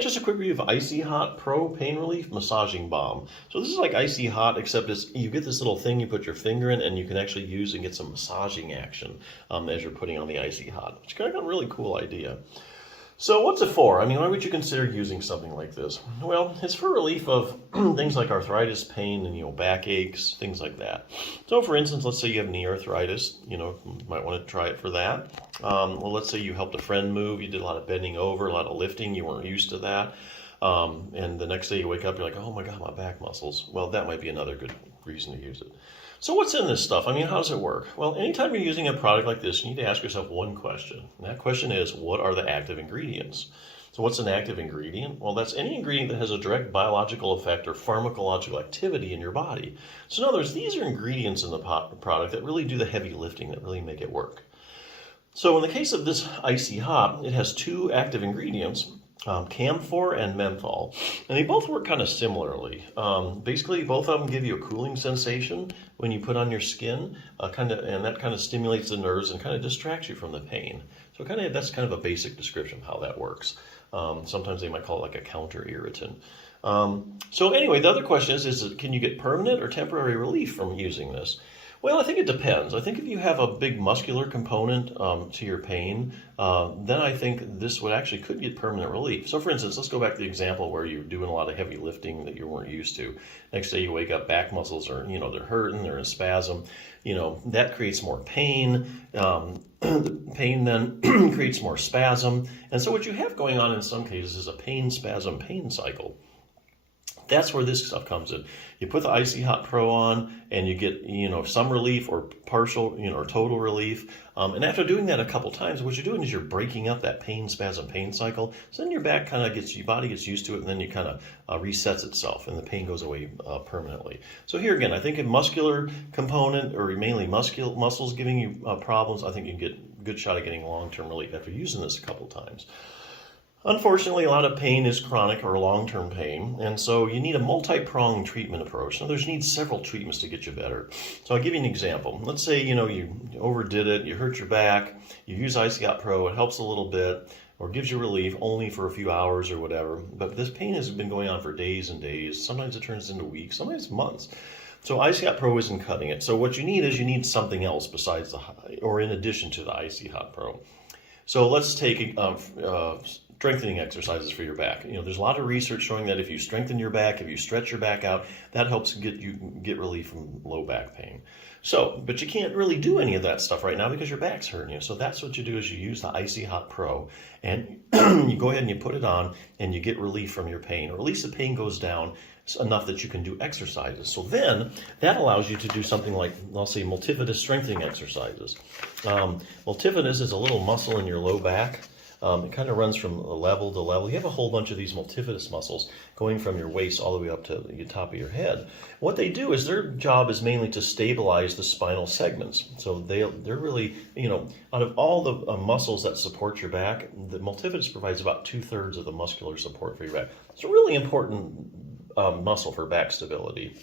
Just a quick review of Icy Hot Pro Pain Relief Massaging Balm. So this is like Icy Hot, except you get this little thing you put your finger in and you can actually use and get some massaging action as you're putting on the Icy Hot. It's kind of a really cool idea. So what's it for? I mean, why would you consider using something like this? Well, it's for relief of things like arthritis, pain, and back aches, things like that. So for instance, let's say you have knee arthritis, you might want to try it for that. Well, let's say you helped a friend move, you did a lot of bending over, a lot of lifting, you weren't used to that. And the next day you wake up, you're like, oh my God, my back muscles. Well, that might be another good reason to use it. So what's in this stuff? I mean, how does it work? Well, anytime you're using a product like this, you need to ask yourself one question. And that question is, what are the active ingredients? So what's an active ingredient? Well, that's any ingredient that has a direct biological effect or pharmacological activity in your body. So in other words, these are ingredients in the product that really do the heavy lifting, that really make it work. So in the case of this Icy Hot, it has two active ingredients, camphor and menthol, and they both work kind of similarly. Basically, both of them give you a cooling sensation when you put on your skin, and that kind of stimulates the nerves and kind of distracts you from the pain. So that's kind of a basic description of how that works. Sometimes they might call it like a counter irritant. So anyway, the other question is can you get permanent or temporary relief from using this? Well, I think it depends. I think if you have a big muscular component to your pain, then I think this could get permanent relief. So for instance, let's go back to the example where you're doing a lot of heavy lifting that you weren't used to. Next day you wake up, back muscles are, they're hurting, they're in a spasm. That creates more pain. The pain then creates more spasm. And so what you have going on in some cases is a pain, spasm, pain cycle. That's where this stuff comes in. You put the Icy Hot Pro on and you get, some relief or partial, or total relief. And after doing that a couple times, what you're doing is you're breaking up that pain, spasm, pain cycle. So then your back your body gets used to it, and then you kind of resets itself and the pain goes away permanently. So here again, I think a muscular component or mainly muscles giving you problems, I think you can get a good shot at getting long-term relief after using this a couple times. Unfortunately, a lot of pain is chronic or long-term pain, and so you need a multi-pronged treatment approach. Now, you need several treatments to get you better. So I'll give you an example. Let's say, you overdid it, you hurt your back, you use Icy Hot Pro, it helps a little bit, or gives you relief only for a few hours or whatever, but this pain has been going on for days and days. Sometimes it turns into weeks, sometimes months. So Icy Hot Pro isn't cutting it. So what you need something else besides or in addition to the Icy Hot Pro. So let's take strengthening exercises for your back. There's a lot of research showing that if you strengthen your back, if you stretch your back out, that helps get relief from low back pain. But you can't really do any of that stuff right now because your back's hurting you. So that's what you do is you use the Icy Hot Pro and you go ahead and you put it on and you get relief from your pain, or at least the pain goes down enough that you can do exercises. So then that allows you to do something like, I'll say, multifidus strengthening exercises. Multifidus is a little muscle in your low back. It kind of runs from level to level. You have a whole bunch of these multifidus muscles going from your waist all the way up to the top of your head. What they do is their job is mainly to stabilize the spinal segments. So they're really, out of all the muscles that support your back, the multifidus provides about 2/3 of the muscular support for your back. It's a really important muscle for back stability.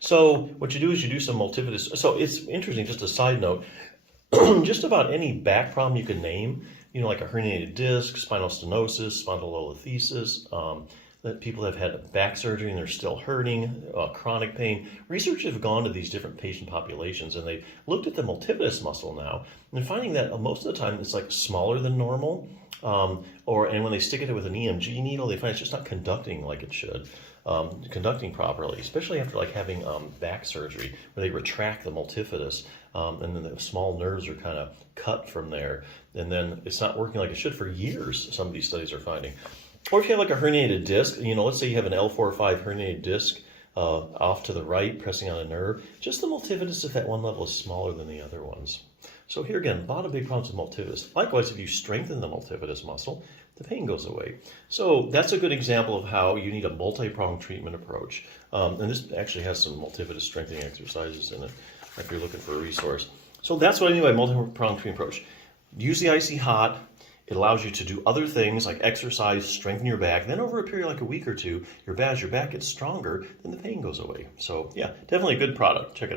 So what you do is you do some multifidus. So it's interesting, just a side note, just about any back problem you can name, like a herniated disc, spinal stenosis, spondylolisthesis, that people have had back surgery and they're still hurting, chronic pain. Researchers have gone to these different patient populations and they've looked at the multifidus muscle now and finding that most of the time it's like smaller than normal, and when they stick it with an EMG needle, they find it's just not conducting like it should. Conducting properly, especially after having back surgery where they retract the multifidus and then the small nerves are kind of cut from there, and then it's not working like it should for years, some of these studies are finding. Or if you have like a herniated disc, let's say you have an L4 or 5 herniated disc off to the right pressing on a nerve, just the multifidus at that one level is smaller than the other ones. So here again, a lot of big problems with multifidus. Likewise, if you strengthen the multifidus muscle, the pain goes away. So that's a good example of how you need a multi-pronged treatment approach. And this actually has some multifidus strengthening exercises in it if you're looking for a resource. So that's what I mean by multi-pronged treatment approach. Use the Icy Hot. It allows you to do other things like exercise, strengthen your back. Then over a period like a week or two, as your back gets stronger, then the pain goes away. So yeah, definitely a good product. Check it out.